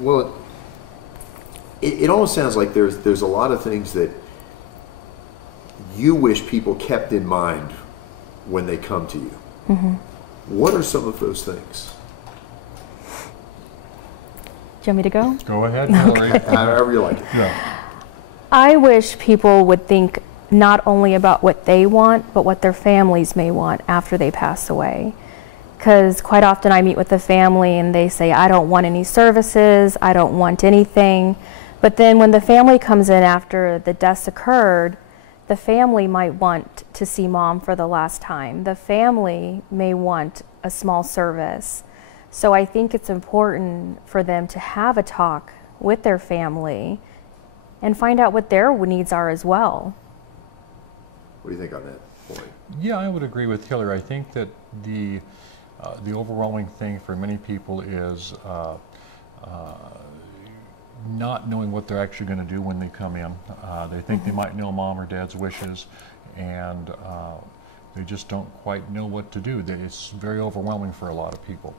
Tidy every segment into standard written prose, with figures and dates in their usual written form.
Well, it almost sounds like there's a lot of things that you wish people kept in mind when they come to you. Mm-hmm. What are some of those things? Do you want me to go? Go ahead, Hillary. However you like it. Yeah. I wish people would think not only about what they want, but what their families may want after they pass away. Because quite often I meet with the family and they say, I don't want any services, I don't want anything. But then when the family comes in after the deaths occurred, the family might want to see mom for the last time. The family may want a small service. So I think it's important for them to have a talk with their family and find out what their needs are as well. What do you think on that point? Yeah, I would agree with Hillary. I think that the overwhelming thing for many people is not knowing what they're actually going to do when they come in. They think they might know mom or dad's wishes, and they just don't quite know what to do. It's very overwhelming for a lot of people.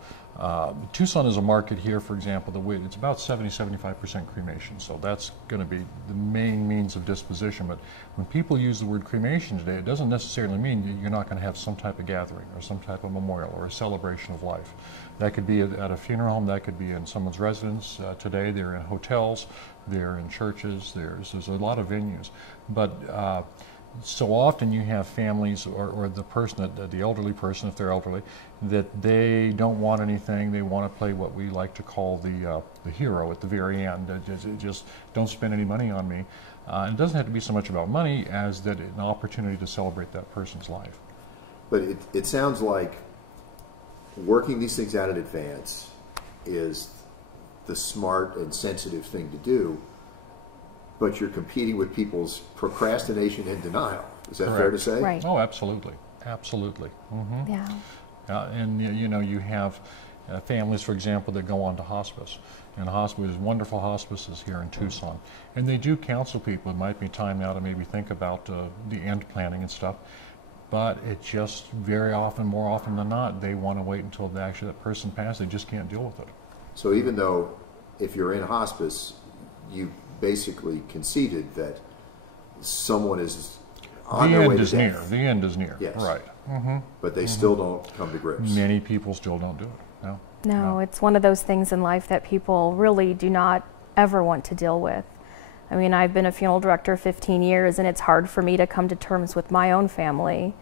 Tucson is a market here, for example, it's about 70–75% cremation, so that's going to be the main means of disposition. But when people use the word cremation today, it doesn't necessarily mean that you're not going to have some type of gathering or some type of memorial or a celebration of life. That could be at a funeral home, that could be in someone's residence. Today they're in hotels, they're in churches, there's a lot of venues. But so often you have families or the person, the elderly person, if they're elderly, that they don't want anything. They want to play what we like to call the hero at the very end. Just don't spend any money on me. It doesn't have to be so much about money as that an opportunity to celebrate that person's life. But it sounds like working these things out in advance is the smart and sensitive thing to do, but you're competing with people's procrastination and denial. Is that Correct. fair to say? Right. Oh, absolutely. Absolutely. Mm-hmm. Yeah. And you know, you have families, for example, that go on to hospice. And there's wonderful hospices here in Tucson. And they do counsel people. It might be time now to maybe think about the end planning and stuff. But it just very often, more often than not, they want to wait until that person passes. They just can't deal with it. So even though if you're in hospice, you basically conceded that someone is on their way to death. The end is near. Yes. Right. Mm-hmm. But they still don't come to grips. Many people still don't do it. No. No, it's one of those things in life that people really do not ever want to deal with. I mean, I've been a funeral director 15 years, and it's hard for me to come to terms with my own family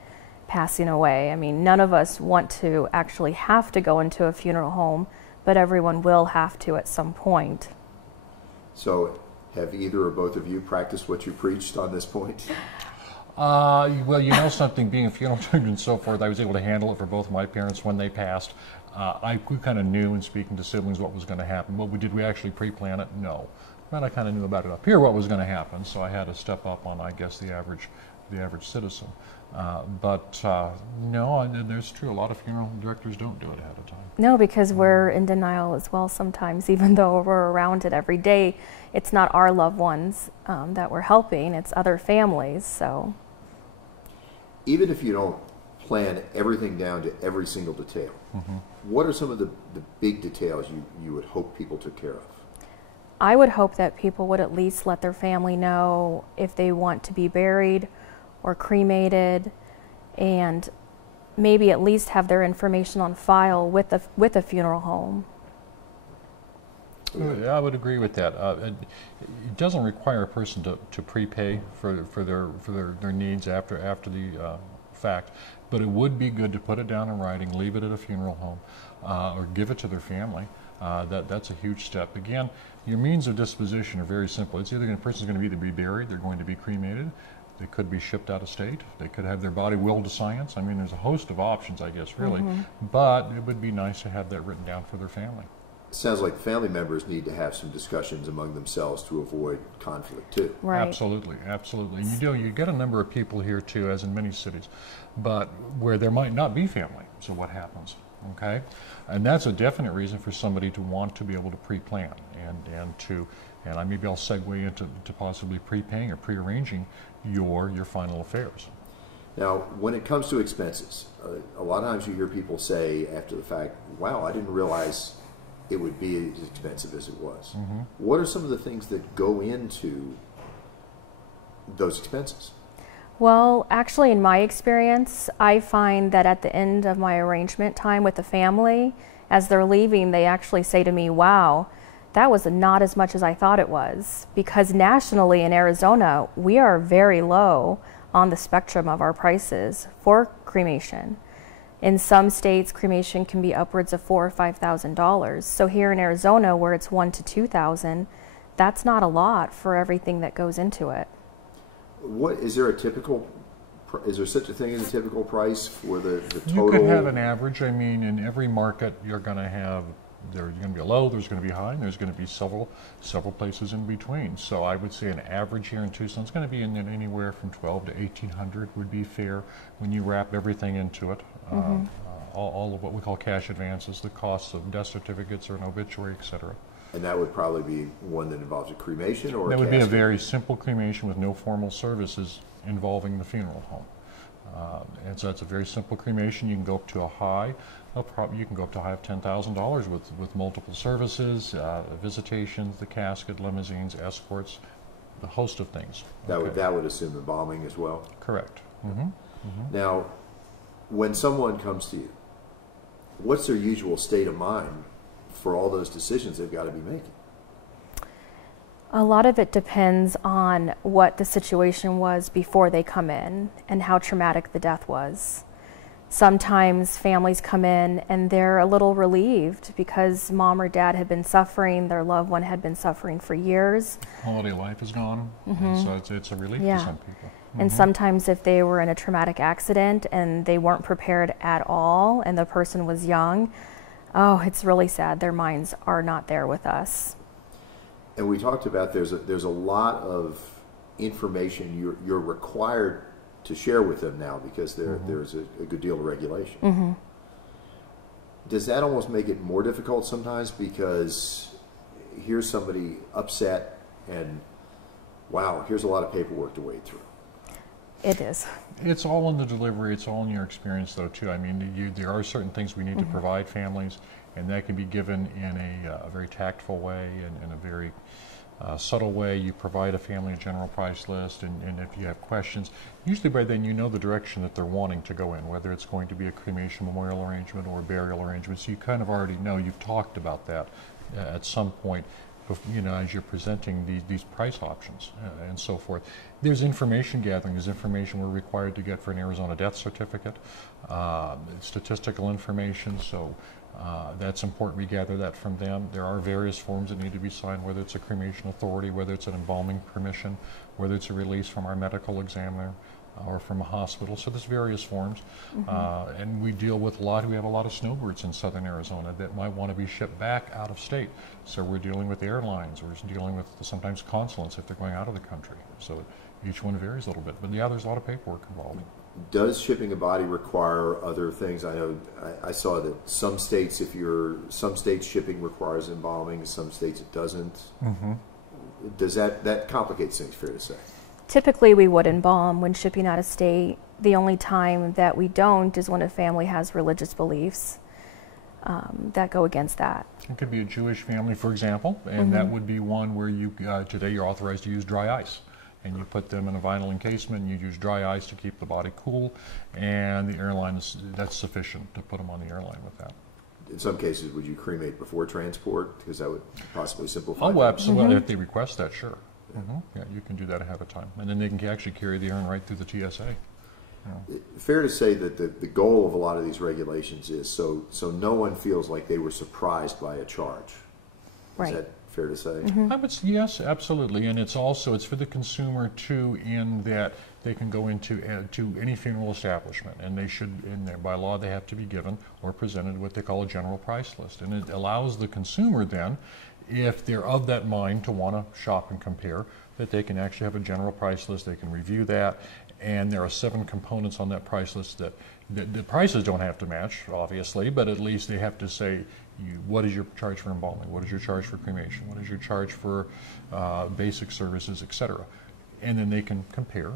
passing away. I mean, none of us want to actually have to go into a funeral home, but everyone will have to at some point. So have either or both of you practiced what you preached on this point? Well, you know something, being a funeral director and so forth, I was able to handle it for both my parents when they passed. We kind of knew in speaking to siblings what was going to happen. But did we actually pre-plan it? No. But I kind of knew about it up here what was going to happen, so I had to step up on, I guess, the average citizen. No, there's true. A lot of funeral directors don't do it ahead of time. No, because we're in denial as well sometimes, even though we're around it every day. It's not our loved ones that we're helping, it's other families, so. Even if you don't plan everything down to every single detail, what are some of the big details you would hope people took care of? I would hope that people would at least let their family know if they want to be buried or cremated, and maybe at least have their information on file with a funeral home. Yeah, I would agree with that. It doesn't require a person to prepay for their needs after the fact, but it would be good to put it down in writing, leave it at a funeral home, or give it to their family. That's a huge step. Again, your means of disposition are very simple. It's either a person's going to either be buried, they're going to be cremated, they could be shipped out of state, they could have their body willed to science. I mean, there's a host of options, I guess, really. But it would be nice to have that written down for their family. It sounds like family members need to have some discussions among themselves to avoid conflict too. Right. Absolutely, absolutely. And you get a number of people here too, as in many cities, but where there might not be family. So what happens? Okay, and that's a definite reason for somebody to want to be able to pre-plan and maybe I'll segue into possibly prepaying or prearranging your final affairs. Now, when it comes to expenses, a lot of times you hear people say after the fact, "Wow, I didn't realize it would be as expensive as it was. Mm-hmm. What are some of the things that go into those expenses? Well, actually, in my experience, I find that at the end of my arrangement time with the family, as they're leaving, they actually say to me, wow, that was not as much as I thought it was. Because nationally in Arizona, we are very low on the spectrum of our prices for cremation. In some states, cremation can be upwards of $4,000 or $5,000. So here in Arizona, where it's $1,000 to $2,000, that's not a lot for everything that goes into it. What is there a typical? Is there such a thing as a typical price for the total? You could have an average. I mean, in every market, you're going to have, there's going to be a low, there's going to be high, and there's going to be several places in between. So I would say an average here in Tucson is going to be in anywhere from 12 to 1,800 would be fair when you wrap everything into it. All of what we call cash advances, the costs of death certificates or an obituary, etc. And that would probably be one that involves a cremation or that a would be a casket? very simple cremation with no formal services involving the funeral home. And so it's a very simple cremation. You can go up to a high, you can go up to a high of $10,000 with multiple services, visitations, the casket, limousines, escorts, a host of things. That would assume embalming as well? Correct. Mm-hmm. Mm-hmm. Now, when someone comes to you, what's their usual state of mind for all those decisions they've got to be making? A lot of it depends on what the situation was before they come in and how traumatic the death was. Sometimes families come in and they're a little relieved because mom or dad had been suffering, their loved one had been suffering for years. Quality of life is gone, so it's a relief to some people. And sometimes if they were in a traumatic accident and they weren't prepared at all and the person was young, oh, it's really sad. Their minds are not there with us. And we talked about there's a lot of information you're required to share with them now because there's a good deal of regulation. Does that almost make it more difficult sometimes because here's somebody upset and wow, here's a lot of paperwork to wade through? It is. It's all in the delivery. It's all in your experience, though, too. I mean, there are certain things we need to provide families, and that can be given in a very tactful way and in a very subtle way. You provide a family a general price list, and if you have questions, usually by then you know the direction that they're wanting to go in, whether it's going to be a cremation memorial arrangement or a burial arrangement. So you kind of already know. You've talked about that at some point, you know, as you're presenting these price options and so forth. There's information gathering. There's information we're required to get for an Arizona death certificate, statistical information, so that's important. We gather that from them. There are various forms that need to be signed, whether it's a cremation authority, whether it's an embalming permission, whether it's a release from our medical examiner or from a hospital. So there's various forms. And we deal with we have a lot of snowbirds in southern Arizona that might want to be shipped back out of state. So we're dealing with airlines, we're dealing with sometimes consulates if they're going out of the country. So each one varies a little bit, but yeah, there's a lot of paperwork involved. Does shipping a body require other things? I know I saw that some states, some states shipping requires embalming, some states it doesn't. Does that complicates things, fair to say? Typically we would embalm when shipping out of state. The only time that we don't is when a family has religious beliefs that go against that. It could be a Jewish family, for example, and that would be one where today you're authorized to use dry ice. And you put them in a vinyl encasement, and you use dry ice to keep the body cool, and the airline that's sufficient to put them on the airline with that. In some cases, would you cremate before transport? Because that would possibly simplify Oh, things. well, absolutely. If they request that, sure. Yeah, you can do that ahead of time. And then they can actually carry the urn right through the TSA. Fair to say that the goal of a lot of these regulations is so no one feels like they were surprised by a charge. Right. Is that fair to say? Yes, absolutely. And it's for the consumer too, in that they can go into to any funeral establishment, and they should, by law, they have to be given or presented what they call a general price list. And it allows the consumer then, if they're of that mind to want to shop and compare, that they can actually have a general price list. They can review that, and there are 7 components on that price list that the prices don't have to match, obviously, but at least they have to say, what is your charge for embalming? What is your charge for cremation? What is your charge for basic services, etc.? And then they can compare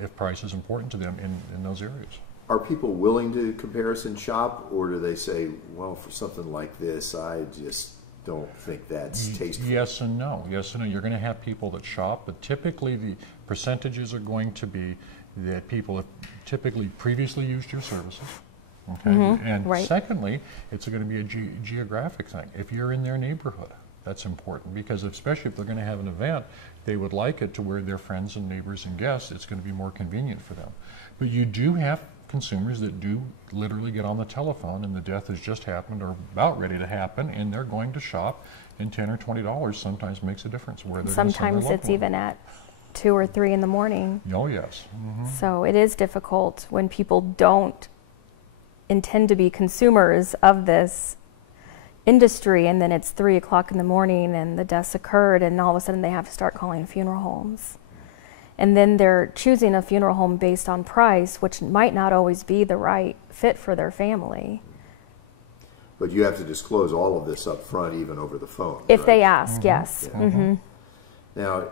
if price is important to them in those areas. are people willing to comparison shop, or do they say, well, for something like this, I just don't think that's tasteful? Yes and no. Yes and no. You're going to have people that shop, but typically the percentages are going to be that people have typically previously used your services. Okay. And right. secondly, it's going to be a geographic thing. If you're in their neighborhood, that's important, because especially if they're going to have an event, they would like it to where their friends and neighbors and guests, it's going to be more convenient for them. But you do have consumers that do literally get on the telephone and the death has just happened or about ready to happen, and they're going to shop, and $10 or $20 sometimes makes a difference where they're sometimes it's even at 2 or 3 in the morning. Oh yes. So it is difficult when people don't intend to be consumers of this industry, and then it's 3 o'clock in the morning and the deaths occurred, and all of a sudden they have to start calling funeral homes. And then they're choosing a funeral home based on price, which might not always be the right fit for their family. But you have to disclose all of this up front, even over the phone. If right? they ask, yes. Yeah. Now,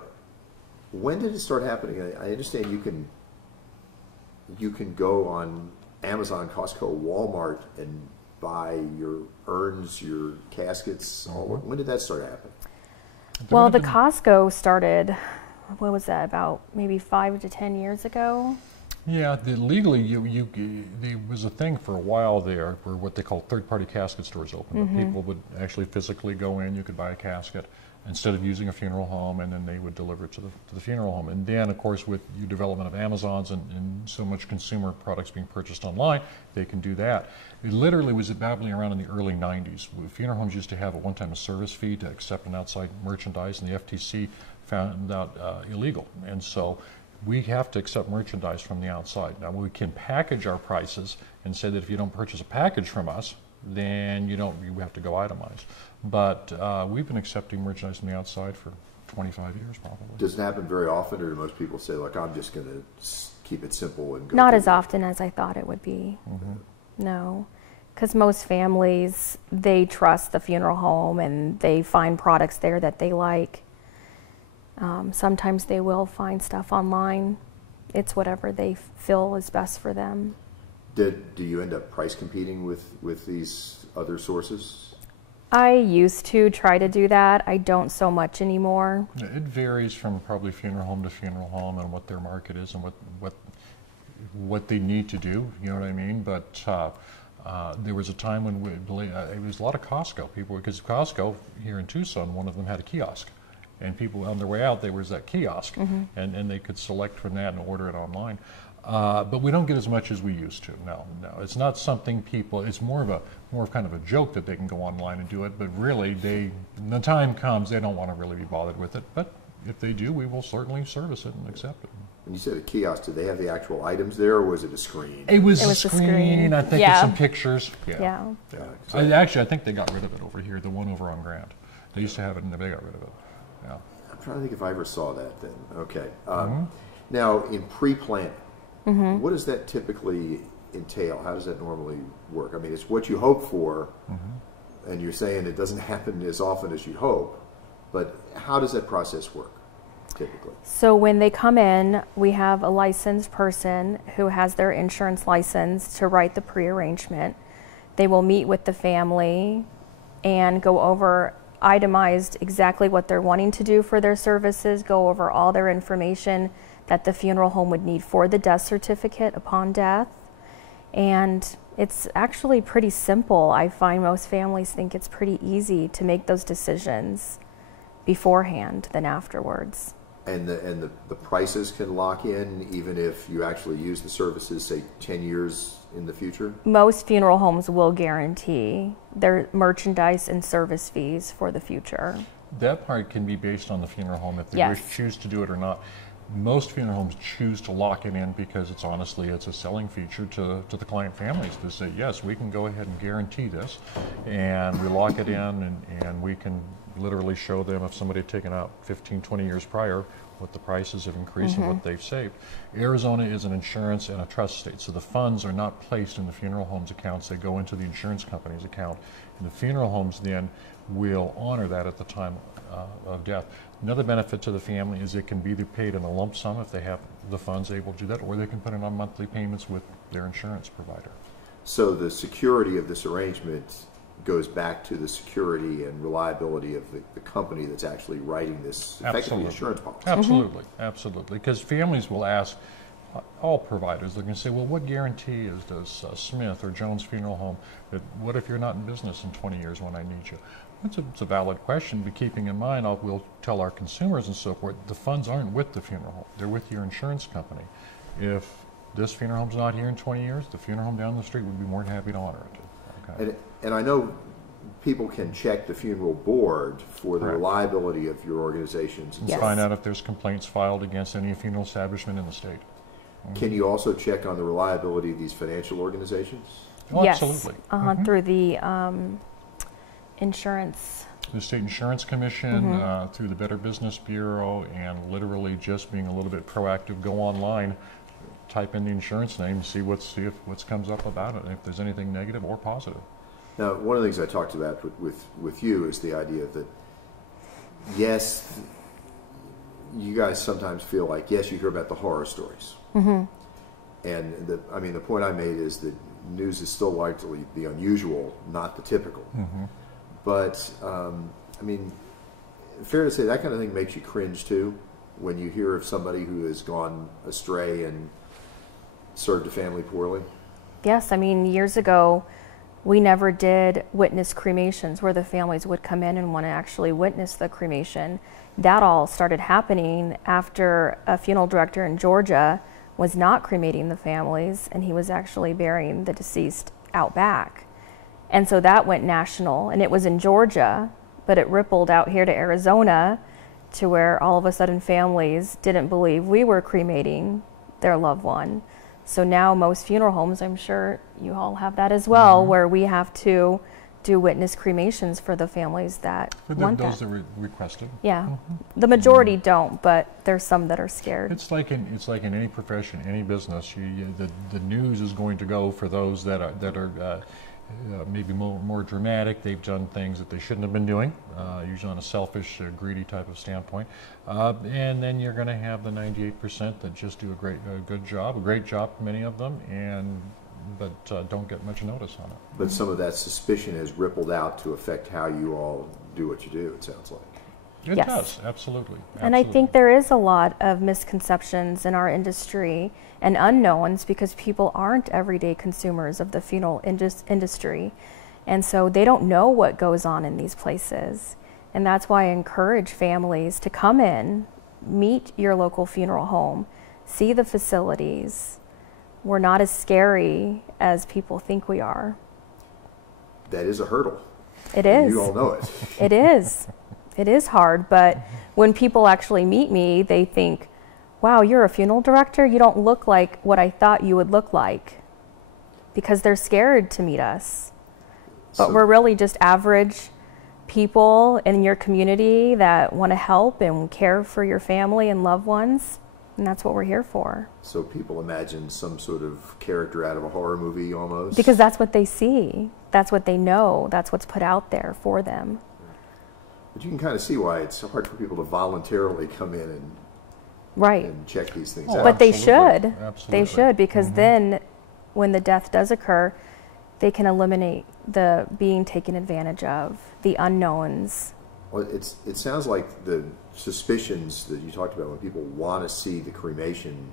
when did it start happening? I understand you can go on Amazon, Costco, Walmart, and buy your urns, your caskets. When did that start happening? Well, the Costco started, what was that, about maybe 5 to 10 years ago? Yeah, legally, there was a thing for a while there where what they call third-party casket stores opened up. People would actually physically go in, you could buy a casket instead of using a funeral home, and then they would deliver it to the funeral home. And then, of course, with the development of Amazons and so much consumer products being purchased online, they can do that. It literally was babbling around in the early 90s. Funeral homes used to have at one time a service fee to accept an outside merchandise, and the FTC found out illegal. And so we have to accept merchandise from the outside. Now, we can package our prices and say that if you don't purchase a package from us, then you have to go itemized. But we've been accepting merchandise from the outside for 25 years probably. Does it happen very often, or do most people say, look, I'm just going to keep it simple and go? Not as often as I thought it would be. No, because most families, they trust the funeral home and they find products there that they like. Sometimes they will find stuff online. It's whatever they feel is best for them. Do you end up price competing with these other sources? I used to try to do that. I don't so much anymore. It varies from probably funeral home to funeral home and what their market is and what they need to do, you know what I mean? But there was a time when it was a lot of Costco people, because Costco here in Tucson, one of them had a kiosk. And people on their way out, there was that kiosk, and they could select from that and order it online. But we don't get as much as we used to. No, it's not something people. It's more of kind of a joke that they can go online and do it. But really, when the time comes, they don't want to really be bothered with it. But if they do, we will certainly service it and accept it. When you said a kiosk, did they have the actual items there, or was it a screen? It was a screen. I think, with some pictures. Yeah. I think they got rid of it over here. The one over on Grant. They used to have it, and they got rid of it. Yeah. I'm trying to think if I ever saw that then. Okay. Now, in pre-planning, what does that typically entail? How does that normally work? I mean, it's what you hope for, and you're saying it doesn't happen as often as you hope, but how does that process work typically? So when they come in, we have a licensed person who has their insurance license to write the pre-arrangement. They will meet with the family and go over itemized exactly what they're wanting to do for their services, go over all their information that the funeral home would need for the death certificate upon death. And it's actually pretty simple. I find most families think it's pretty easy to make those decisions beforehand than afterwards. And the prices can lock in even if you actually use the services, say 10 years in the future? Most funeral homes will guarantee their merchandise and service fees for the future. That part can be based on the funeral home if they choose to do it or not. Most funeral homes choose to lock it in because it's a selling feature to the client families to say, yes, we can go ahead and guarantee this, and we lock it in, and we can literally show them if somebody had taken out 15, 20 years prior, what the prices have increased and what they've saved. Arizona is an insurance and a trust state, so the funds are not placed in the funeral homes accounts. They go into the insurance company's account, and the funeral homes then will honor that at the time of death. Another benefit to the family is it can be either paid in a lump sum if they have the funds able to do that, or they can put it on monthly payments with their insurance provider. So the security of this arrangement goes back to the security and reliability of the company that's actually writing this effectively insurance policy. Absolutely, absolutely. Because families will ask all providers, they're going to say, well, what guarantee does Smith or Jones Funeral Home, that what if you're not in business in 20 years when I need you? It's a valid question, but keeping in mind, we'll tell our consumers and so forth, the funds aren't with the funeral home, they're with your insurance company. If this funeral home's not here in 20 years, the funeral home down the street would be more than happy to honor it. Okay. And I know people can check the funeral board for the reliability of your organizations. And find out if there's complaints filed against any funeral establishment in the state. Can you also check on the reliability of these financial organizations? Oh, yes. Absolutely. Through the insurance. The State Insurance Commission, through the Better Business Bureau, and literally just being a little bit proactive, go online, type in the insurance name, see what comes up about it, and if there's anything negative or positive. Now, one of the things I talked about with you is the idea that, yes, you guys sometimes feel like, yes, you hear about the horror stories. And the point I made is that news is still likely the unusual, not the typical. But, I mean, fair to say that kind of thing makes you cringe too, when you hear of somebody who has gone astray and served a family poorly? Yes, I mean, years ago, we never did witness cremations where the families would come in and want to actually witness the cremation. That all started happening after a funeral director in Georgia was not cremating the families, and he was actually burying the deceased out back. And so that went national, and it was in Georgia, but it rippled out here to Arizona, to where all of a sudden families didn't believe we were cremating their loved one. So now most funeral homes, I'm sure you all have that as well, where we have to do witness cremations for the families that want those that. that requested. Yeah, the majority don't, but there's some that are scared. It's like in any profession, any business. The news is going to go for those that are maybe more dramatic. They've done things that they shouldn't have been doing, usually on a selfish, greedy type of standpoint. And then you're going to have the 98% that just do a great job, many of them, but don't get much notice on it. But some of that suspicion has rippled out to affect how you all do what you do, it sounds like. It does, absolutely. And I think there is a lot of misconceptions in our industry and unknowns, because people aren't everyday consumers of the funeral industry. And so they don't know what goes on in these places. And that's why I encourage families to come in, meet your local funeral home, see the facilities. We're not as scary as people think we are. That is a hurdle. It is. You all know it. It is. It is hard, but when people actually meet me, they think, wow, you're a funeral director? You don't look like what I thought you would look like, because they're scared to meet us. But we're really just average people in your community that want to help and care for your family and loved ones, and that's what we're here for. So people imagine some sort of character out of a horror movie almost? Because that's what they see. That's what they know. That's what's put out there for them. But you can kind of see why it's hard for people to voluntarily come in and and check these things out. But they should. Absolutely. They should, because then when the death does occur, they can eliminate the being taken advantage of, the unknowns. Well, it sounds like the suspicions that you talked about when people want to see the cremation,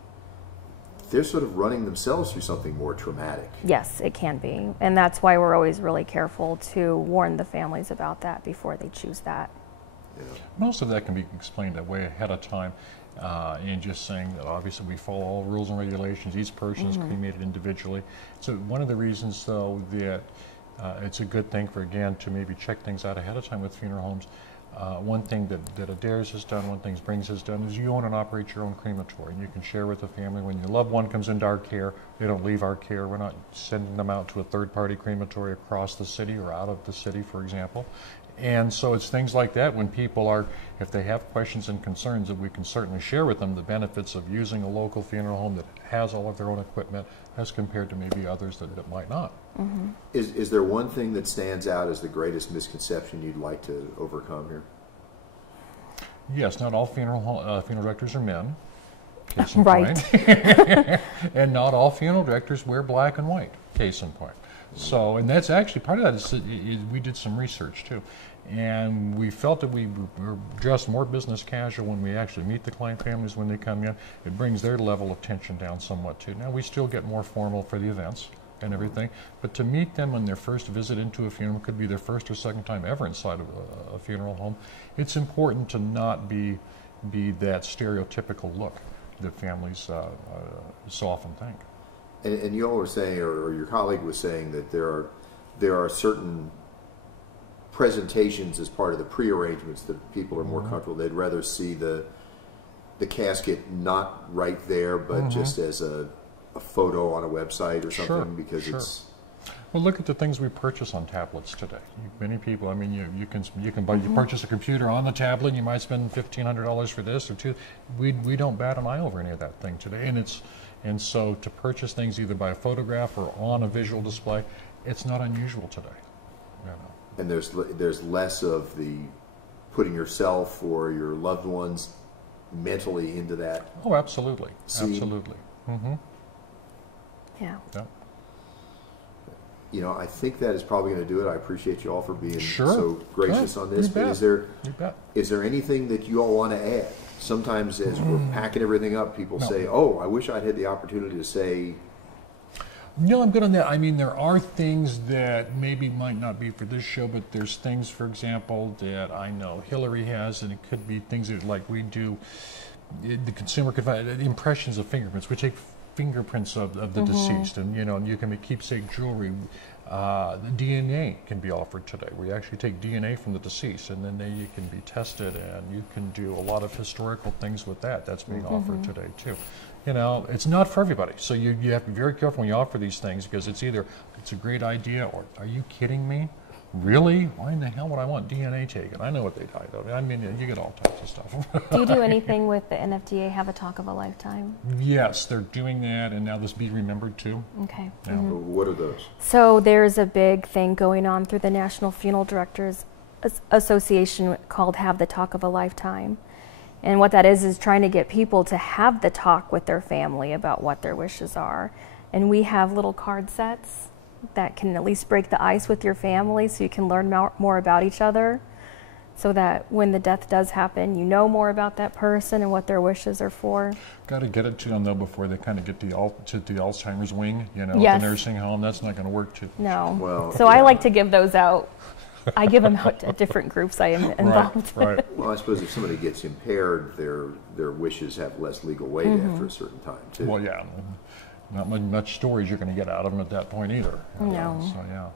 they're sort of running themselves through something more traumatic. Yes, it can be. And that's why we're always really careful to warn the families about that before they choose that. Yeah. Most of that can be explained that way ahead of time, and just saying that obviously we follow all rules and regulations. Each person is cremated individually. So one of the reasons, though, that it's a good thing to maybe check things out ahead of time with funeral homes. One thing that Adair's has done, one thing Springs has done, is you own and operate your own crematory, and you can share with the family when your loved one comes into our care. They don't leave our care. We're not sending them out to a third-party crematory across the city or out of the city, for example. And so it's things like that when people are, if they have questions and concerns, that we can certainly share with them the benefits of using a local funeral home that has all of their own equipment as compared to maybe others that might not. Mm-hmm. Is there one thing that stands out as the greatest misconception you'd like to overcome here? Yes, not all funeral directors are men. Case in Right. point. And not all funeral directors wear black and white. Case in point. So, and that's actually part of that is we did some research too, and we felt that we were dressed more business casual when we actually meet the client families when they come in. It brings their level of tension down somewhat too. Now we still get more formal for the events and everything, but to meet them on their first visit into a funeral, could be their first or second time ever inside of a funeral home. It's important to not be that stereotypical look that families so often think. And you all were saying, or your colleague was saying, that there are certain presentations as part of the pre-arrangements that people are more comfortable. They'd rather see the casket not right there, but just as a photo on a website or something, because it's. Well, look at the things we purchase on tablets today. Many people, I mean, you can purchase a computer on the tablet. You might spend $1,500 for this or two. We don't bat an eye over any of that thing today, and so to purchase things either by a photograph or on a visual display, it's not unusual today. You know. And there's less of the putting yourself or your loved ones mentally into that. Oh, absolutely, scene. Absolutely. Mm-hmm. Yeah. Yeah. You know, I think that is probably going to do it. I appreciate you all for being Sure. so gracious on this. You But bet. is there anything that you all want to add? Sometimes as we're packing everything up, people say, "Oh, I wish I'd had the opportunity to say." No, I'm good on that. I mean, there are things that maybe might not be for this show, but there's things, for example, that I know Hillary has, and it could be things that, like we do, the consumer could find impressions of fingerprints. We take fingerprints of the deceased, and you can make keepsake jewelry. The DNA can be offered today. We actually take DNA from the deceased, and then you can be tested, and you can do a lot of historical things with that. That's being offered today too. You know, it's not for everybody, so you have to be very careful when you offer these things, because it's either it's a great idea or are you kidding me? Really? Why in the hell would I want DNA taken? I know what they died of. I mean, you get all types of stuff. Do you do anything with the NFDA, Have a Talk of a Lifetime? Yes, they're doing that, and now this Be Remembered too. Okay. Yeah. What are those? So there's a big thing going on through the National Funeral Directors Association called Have the Talk of a Lifetime. And what that is trying to get people to have the talk with their family about what their wishes are. And we have little card sets that can at least break the ice with your family, so you can learn more about each other, so that when the death does happen, you know more about that person and what their wishes are for. Got to get it to them though before they kind of get to the Alzheimer's wing, at Yes. the nursing home. That's not going to work too. No. Well, so I like to give those out. I give them out to different groups I am involved in. Right. Well, I suppose if somebody gets impaired, their wishes have less legal weight after a certain time too. Well, yeah. Not much stories you're going to get out of them at that point either. No. So yeah.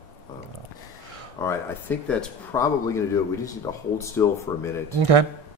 All right, I think that's probably going to do it. We just need to hold still for a minute. Okay.